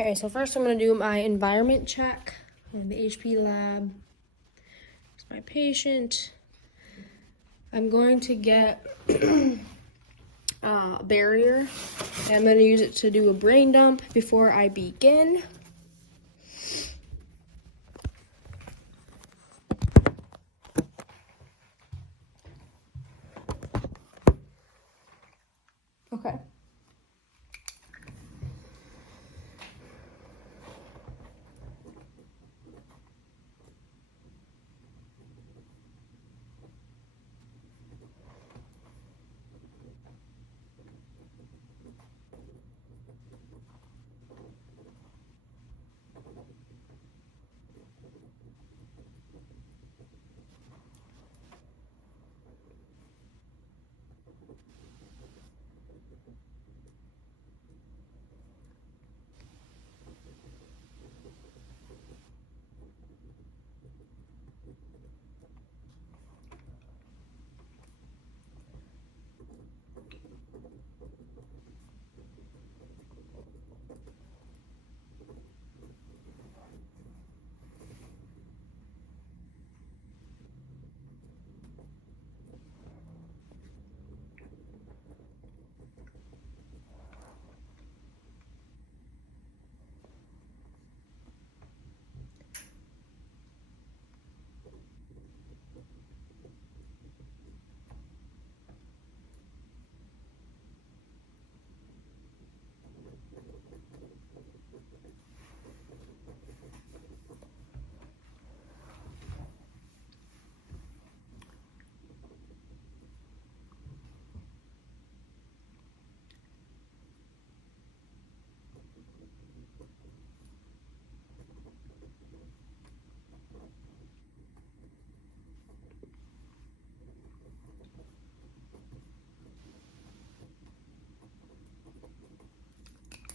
Okay, so first I'm going to do my environment check in the HP lab. It's my patient. I'm going to get a barrier, and I'm going to use it to do a brain dump before I begin. Okay.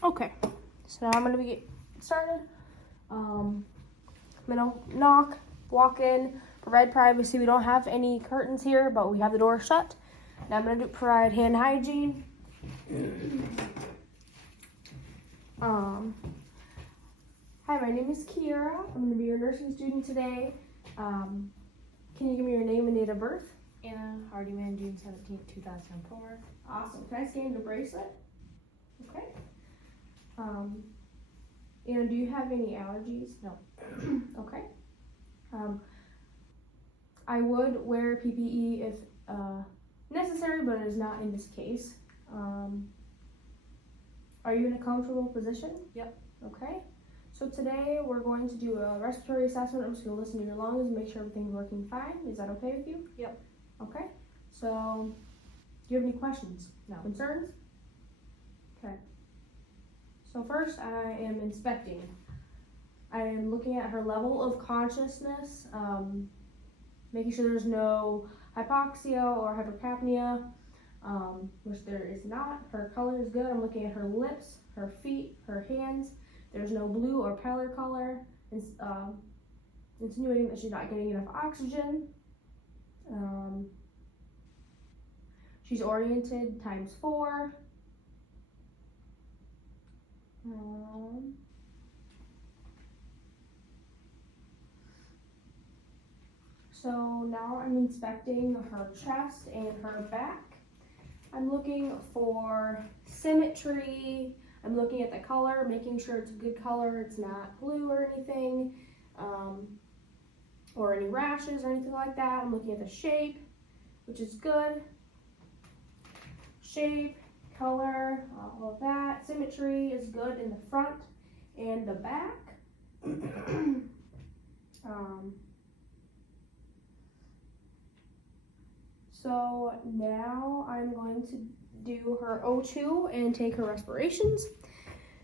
Okay, so now I'm going to get started. I'm going to knock, walk in, provide privacy. We don't have any curtains here, but we have the door shut. Now I'm going to provide hand hygiene. Hi, my name is Kiara. I'm going to be your nursing student today. Can you give me your name and date of birth? Anna Hardyman, June 17th, 2004. Awesome. Can I scan your bracelet? Okay. Anna, do you have any allergies? No. Okay. I would wear PPE if necessary, but it is not in this case. Are you in a comfortable position? Yep. Okay. So today we're going to do a respiratory assessment. I'm just going to listen to your lungs and make sure everything's working fine. Is that okay with you? Yep. Okay. So, do you have any questions? No. Concerns? Okay. So first I am inspecting. I am looking at her level of consciousness, making sure there's no hypoxia or hypercapnia, which there is not. Her color is good. I'm looking at her lips, her feet, her hands. There's no blue or paler color, insinuating that she's not getting enough oxygen. She's oriented ×4. So now I'm inspecting her chest and her back. I'm looking for symmetry. I'm looking at the color, making sure it's a good color. It's not blue or anything, or any rashes or anything like that. I'm looking at the shape, which is good. Shape, color, all of that. Symmetry is good in the front and the back. So now I'm going to do her O2 and take her respirations.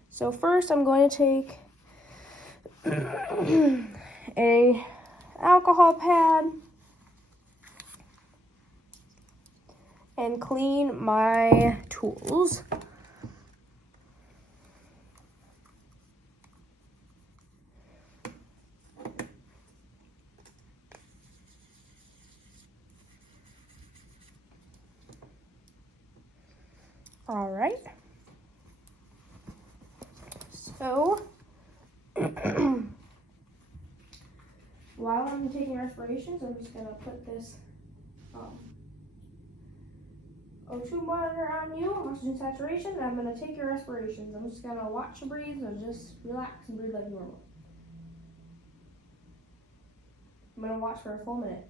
So first I'm going to take a alcohol pad and clean my tools. All right. So while I'm taking respirations, I'm just gonna put this O2 monitor on you, oxygen saturation, and I'm gonna take your respirations. I'm just gonna watch you breathe and just relax and breathe like normal. I'm gonna watch for a full minute.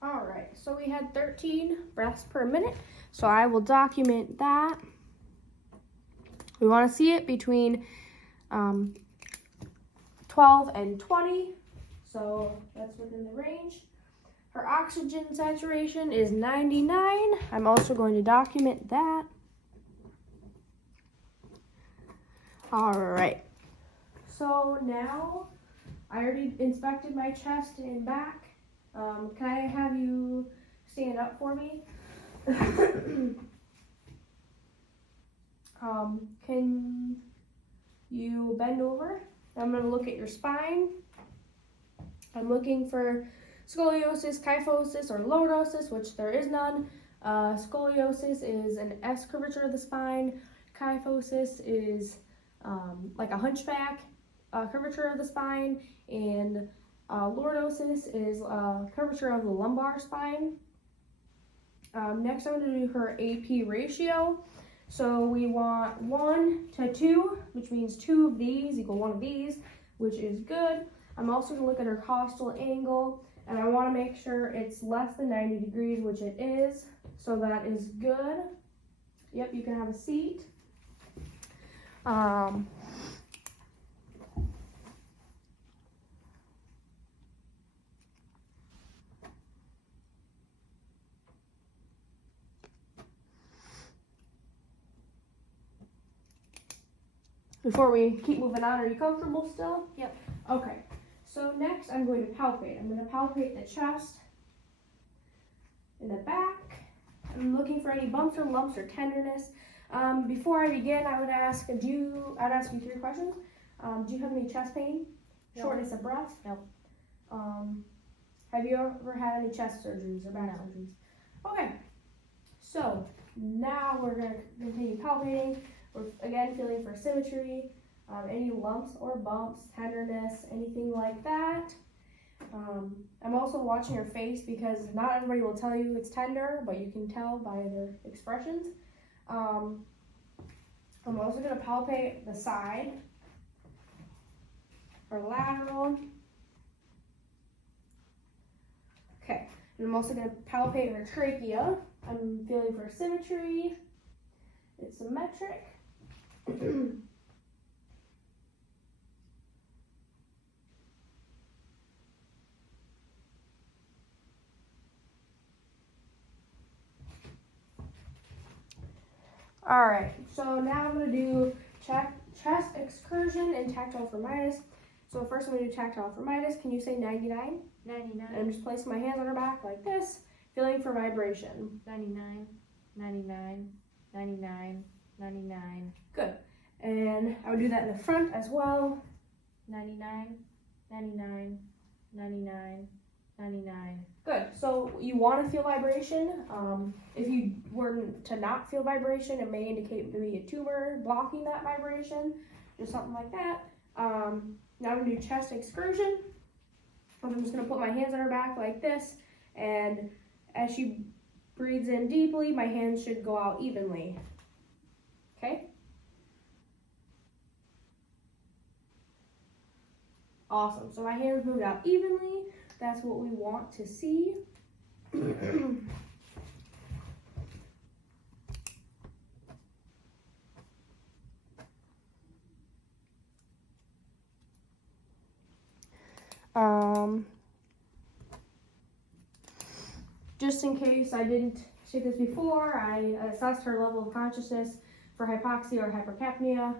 All right, so we had 13 breaths per minute, so I will document that. We want to see it between 12 and 20, so that's within the range. Her oxygen saturation is 99. I'm also going to document that. All right, so now I already inspected my chest and back. Can I have you stand up for me? Can you bend over? I'm going to look at your spine. I'm looking for scoliosis, kyphosis, or lordosis, which there is none. Scoliosis is an S curvature of the spine. Kyphosis is like a hunchback curvature of the spine, and lordosis is curvature of the lumbar spine. Next, I'm going to do her AP ratio. So we want 1 to 2, which means 2 of these equal 1 of these, which is good. I'm also going to look at her costal angle, and I want to make sure it's less than 90 degrees, which it is. So that is good. Yep, you can have a seat. Before we keep moving on, are you comfortable still? Yep. Okay, so next I'm going to palpate. I'm going to palpate the chest and the back. I'm looking for any bumps or lumps or tenderness. Before I begin, I would ask, I'd ask you 3 questions. Do you have any chest pain? No. Shortness of breath? No. Have you ever had any chest surgeries or back surgeries? Okay, so now we're going to continue palpating. We're again feeling for symmetry, any lumps or bumps, tenderness, anything like that. I'm also watching her face because not everybody will tell you it's tender, but you can tell by their expressions. I'm also going to palpate the side, or lateral. Okay, and I'm also going to palpate her trachea. I'm feeling for symmetry. It's symmetric. All right, so now I'm going to do chest excursion and tactile thermitis. So first I'm going to do tactile thermitis. Can you say 99? 99. And I'm just placing my hands on her back like this, feeling for vibration. 99. 99. 99. 99. Good. And I would do that in the front as well. 99. 99. 99. 99. Good. So you want to feel vibration. If you were to not feel vibration, it may indicate maybe a tumor blocking that vibration, just something like that. Now I'm going to do chest excursion. I'm just going to put my hands on her back like this, and as she breathes in deeply, my hands should go out evenly. Okay? Awesome. So my hands moved out evenly. That's what we want to see. Just in case I didn't say this before, I assessed her level of consciousness for hypoxia or hypercapnia.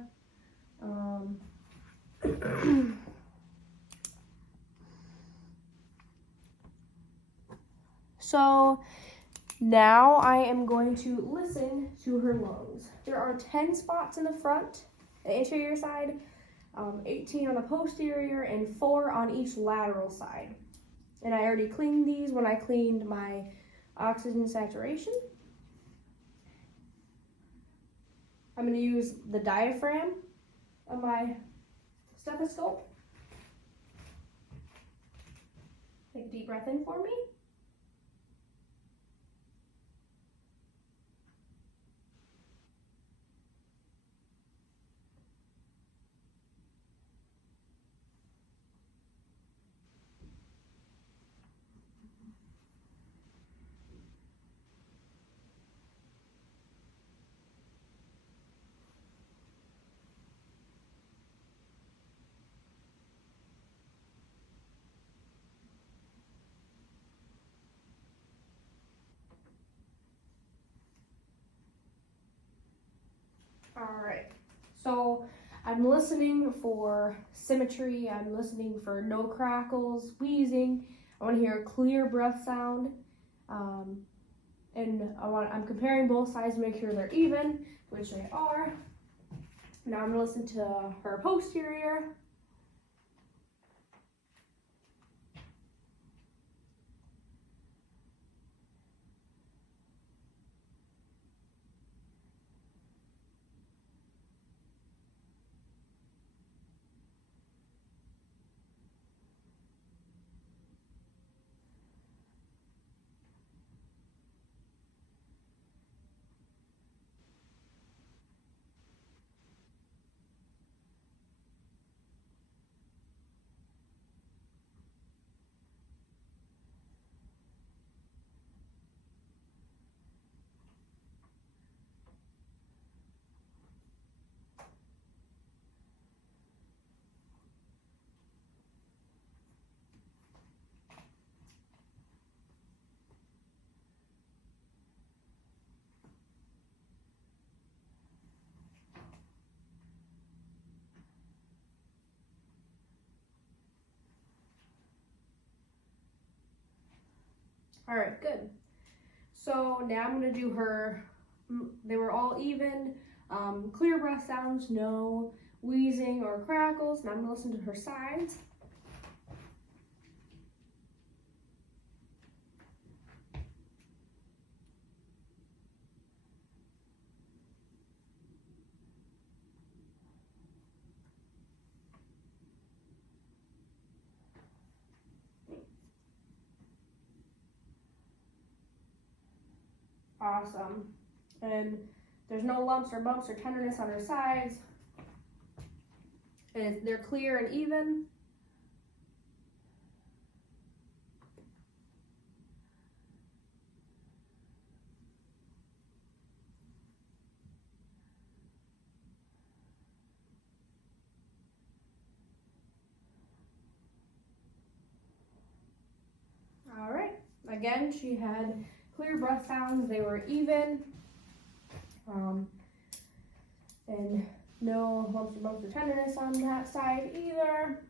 So now I am going to listen to her lungs. There are 10 spots in the front, the anterior side, 18 on the posterior, and 4 on each lateral side. And I already cleaned these when I cleaned my oxygen saturation. I'm going to use the diaphragm of my stethoscope. Take a deep breath in for me. All right, so I'm listening for symmetry. I'm listening for no crackles, wheezing. I want to hear a clear breath sound. And I'm comparing both sides to make sure they're even, which they are. Now I'm gonna listen to her posterior. All right, good. So now I'm gonna do her, they were all even, clear breath sounds, no wheezing or crackles. Now I'm gonna listen to her sides. Awesome. And there's no lumps or bumps or tenderness on her sides. And they're clear and even. All right. Again, she had clear breath sounds. They were even. And no lumps or bumps or tenderness on that side either.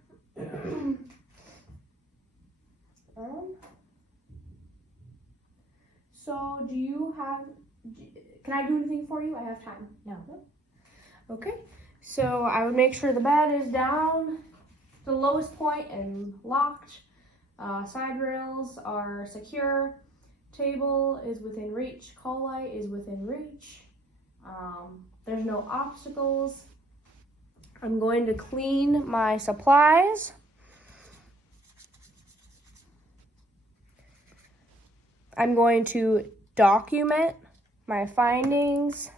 So can I do anything for you? I have time. No. Okay. So I would make sure the bed is down to the lowest point and locked. Side rails are secure. Table is within reach. Call light is within reach. There's no obstacles. I'm going to clean my supplies. I'm going to document my findings.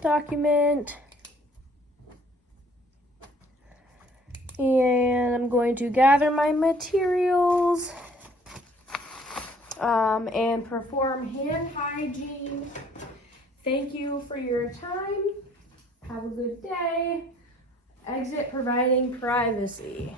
Document. And I'm going to gather my materials. and perform hand hygiene. Thank you for your time. Have a good day. Exit providing privacy.